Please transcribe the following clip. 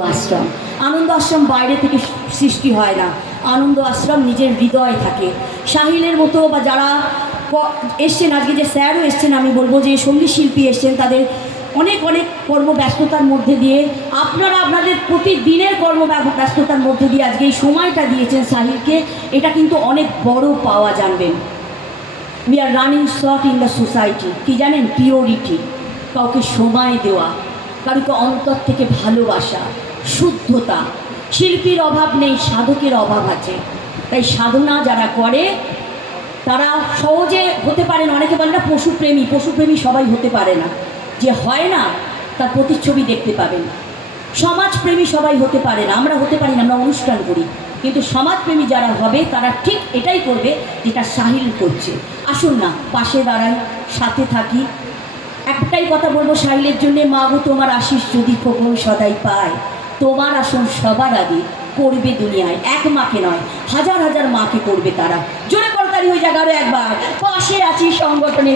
আশ্রম। আনন্দ আশ্রম বাইরে থেকে সৃষ্টি হয় না। আনন্দ আশ্রম নিজের হৃদয়ে থাকে। সাহিলের মতো বা যারা এসছেন, আজকে যে স্যারও এসছেন, আমি বলব যে সংগীত শিল্পী এসছেন, তাদের অনেক অনেক কর্মব্যস্ততার মধ্যে দিয়ে আপনারা আপনাদের প্রতিদিনের কর্ম ব্যস্ততার মধ্যে দিয়ে আজকে এই সময়টা দিয়েছেন সাহিলকে। এটা কিন্তু অনেক বড় পাওয়া জানবেন। We are running short in the society কি জানেন? পিওরিটি কাউকে সময় দেওয়া। কারুকে অন্তর থেকে ভালোবাসা। শুদ্ধতা। শিল্পীর অভাব নেই, সাধকের অভাব আছে। তাই সাধনা যারা করে, তারা সহজে হতে পারে না। অনেকে বলে না, পশুপ্রেমী পশুপ্রেমী সবাই হতে পারে না। যে হয় না, তার প্রতিচ্ছবি দেখতে পাবেন সমাজপ্রেমী সবাই হতে পারে না। আমরা হতে পারি না, আমরা অনুষ্ঠান করি। কিন্তু সমাজপ্রেমী যারা হবে, তারা ঠিক এটাই করবে যেটা সাহিল করছে। আসুন না, পাশে দাঁড়াই, সাথে থাকি। একটাই কথা বলব সাহিলের জন্যে, মা গো, তোমার আশিস যদি খোকন সদাই পায়। তোমার আসন সবার আগে করবে দুনিয়ায়। এক মাকে নয়, হাজার হাজার মাকে করবে তারা। জোরে করতারি হয়ে যাক আরও একবার। পাশে আছি সংগঠনের